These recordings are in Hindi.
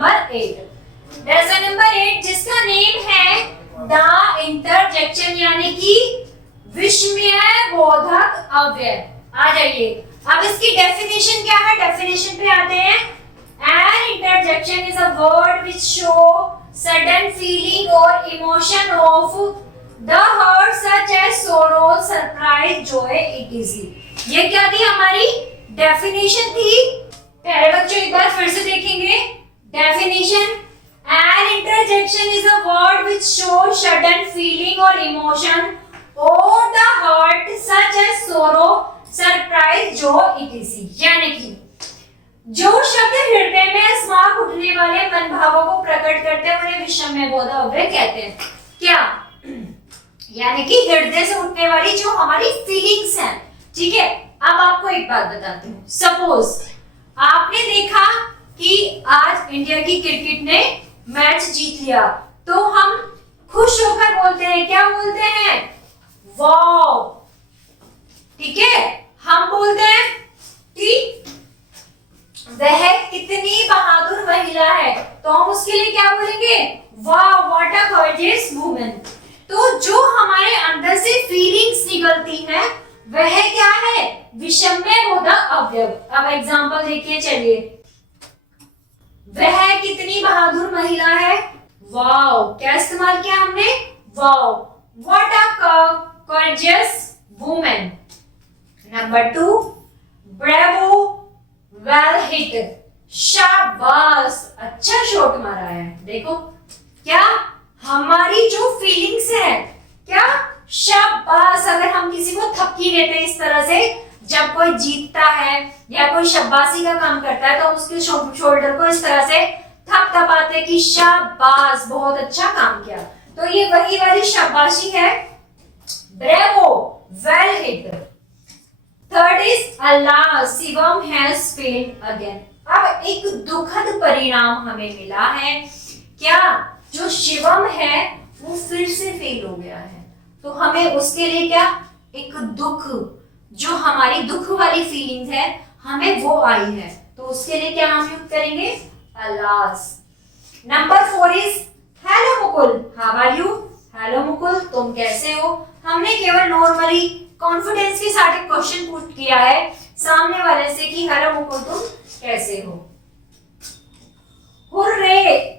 नंबर 8। लेसन नंबर 8 जिसका नेम है द इंटरजेक्शन यानी कि विस्मय बोधक अव्यय। आ जाइए, अब इसकी डेफिनेशन क्या है, डेफिनेशन पे आते हैं। An interjection is a word which show sudden feeling or emotion of the heart such as sorrow, surprise, joy, etc. ये क्या थी हमारी डेफिनेशन थी। प्यारे बच्चों एक बार फिर से देखेंगे definition. An interjection is a word which shows sudden feeling or emotion or the heart such as sorrow, surprise, joy, etc. यानी कि जो शब्द हृदय में स्मार्ट उठने वाले मन भावों को प्रकट करते हैं उन्हें विषमय बोधक अव्यय कहते हैं। क्या? यानी कि हृदय से उठने वाली जो हमारी फीलिंग्स हैं, ठीक है। अब आपको एक बात बताती हूँ। सपोज आपने देखा कि आज इंडिया की क्रिकेट ने मैच जीत लिया, तो हम खुश होकर बोलते हैं, क्या बोलते हैं? वाव। ठीक है, हम बोलते हैं कि वह कितनी बहादुर महिला है, तो हम उसके लिए क्या बोलेंगे? वाह, व्हाट अ गॉर्जियस वुमन। तो जो हमारे अंदर से फीलिंग्स निकलती हैं वह क्या है? विषमय बोधक अवयव। अब एग्जांपल देखिए, चलिए। वह कितनी बहादुर महिला है, वाव। क्या इस्तेमाल किया हमने? Wow, what a gorgeous woman. Number 2, bravo, well hit, शाबाश, अच्छा शॉट मारा है। देखो क्या हमारी जो फीलिंग्स है, क्या शाबाश। अगर हम किसी को थपकी देते हैं इस तरह से, जब कोई जीतता है या कोई शाबाशी का काम करता है, तो उसके शोल्डर को इस तरह से थपथपाते कि शाबाश, बहुत अच्छा काम किया। तो ये वही वाली शाबाशी है, bravo, well hit. Third is अल्लाह, शिवम हैज फेल्ड अगेन। अब एक दुखद परिणाम हमें मिला है, क्या? जो शिवम है वो फिर से फेल हो गया है, तो हमें उसके लिए क्या? एक दुख, जो हमारी दुख वाली फीलिंग है हमें वो आई है, तो उसके लिए क्या हम यूज करेंगे? अल्लाह। Number 4 is hello Mukul, how are you. Hello Mukul, तुम कैसे हो। हमने केवल नॉर्मली कॉन्फिडेंस के साथ एक क्वेश्चन पुट किया है सामने वाले से कि हेलो मुकुल तुम कैसे हो। हुर्रे,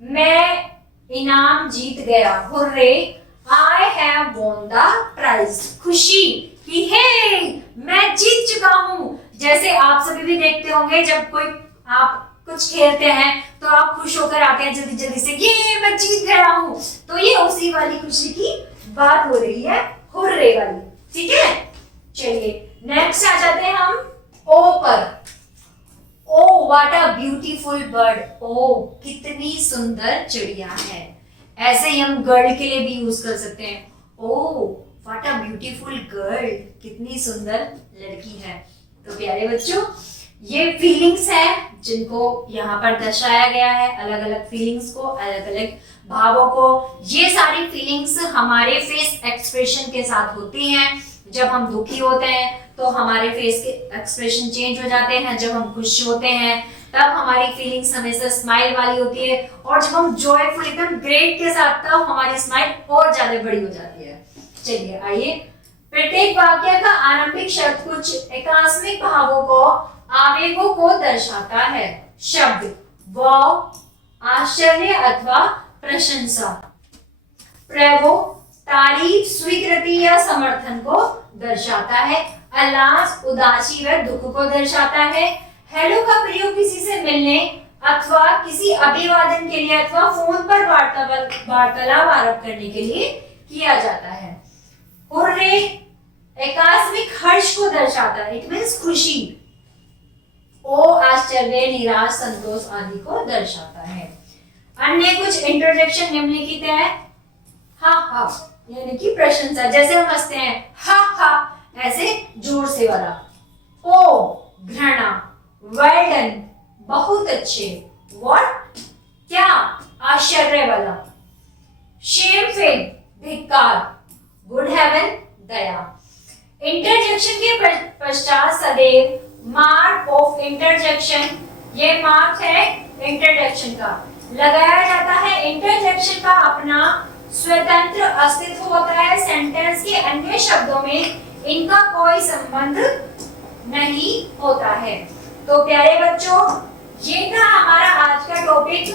मैं इनाम जीत गया। Hurray, I have won the prize. खुशी कि हे मैं जीत चुका हूं। जैसे आप सभी भी देखते होंगे, जब कोई आप कुछ खेलते हैं तो आप खुश होकर आते हैं जल्दी जल्दी से, ये मैं जीत गया हूं। तो ये उसी वाली खुशी की बात हो रही है, हुर्रे वाली। ठीक है, चलिए नेक्स्ट आ जाते हैं हम ओ पर। Oh what a beautiful bird. ओ कितनी सुंदर चिड़िया है। ऐसे ही हम गर्ल के लिए भी यूज कर सकते हैं। ओ व्हाट अ ब्यूटीफुल गर्ल, कितनी सुंदर लड़की है। तो प्यारे बच्चों, ये फीलिंग्स है जिनको यहाँ पर दर्शाया गया है, अलग अलग फीलिंग्स को, अलग अलग भावों को। ये सारी फीलिंग्स हमारे फेस एक्सप्रेशन के साथ होती हैं। जब हम दुखी होते हैं तो हमारे फेस के एक्सप्रेशन चेंज हो जाते हैं, जब हम खुश होते हैं तब हमारी फीलिंग्स हमेशा स्माइल वाली होती है, और जब हम जॉयफुल एकदम ग्रेट के साथ, तब हमारी स्माइल और ज्यादा बड़ी हो जाती है। चलिए आइए, प्रत्येक वाक्य का आरंभिक शब्द कुछ एकास्मिक भावों को, आवेगों को दर्शाता है। शब्द वाव, आश्चर्य अथवा प्रशंसा। प्रेवो, तारीफ, स्वीकृति या समर्थन को दर्शाता है। अल्लाह, उदासी व दुख को दर्शाता है। हेलो का प्रयोग किसी से मिलने अथवा किसी अभिवादन के लिए अथवा फोन पर वार्तालाप आरंभ करने के लिए किया जाता है। हुर्रे एकास्मिक हर्ष को दर्शाता है, इट मींस खुशी। ओ आश्चर्य, निराश, संतोष आदि को दर्शाता है। अन्य कुछ इंटरजेक्शन निम्नलिखित है। हा हा यानी कि प्रशंसा, जैसे हम हंसते हैं हा हा, ऐसे जोर से वाला। ओ घृणा, वेल डन, बहुत अच्छे। व्हाट, क्या, आश्चर्य वाला। शेमफेल, धिक्कार। गुड हेवन, दया। इंटरजेक्शन के पश्चात सदैव मार्क ऑफ इंटरजेक्शन, ये मार्क है इंटरजेक्शन का। लगाया जाता है। इंटरजेक्शन का अपना स्वतंत्र अस्तित्व होता है। सेंटेंस के अन्य शब्दों में इनका कोई संबंध नहीं होता है। तो प्यारे बच्चों, ये था हमारा आज का टॉपिक,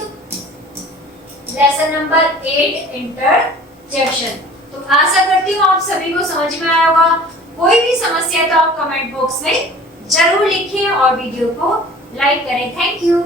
लेसन नंबर 8 इंटरजेक्शन। तो आशा करती हूँ आप सभी को समझ में आया होगा। कोई भी समस्या तो आप कमेंट बॉक्स में जरूर लिखिए और वीडियो को लाइक करें। Thank you.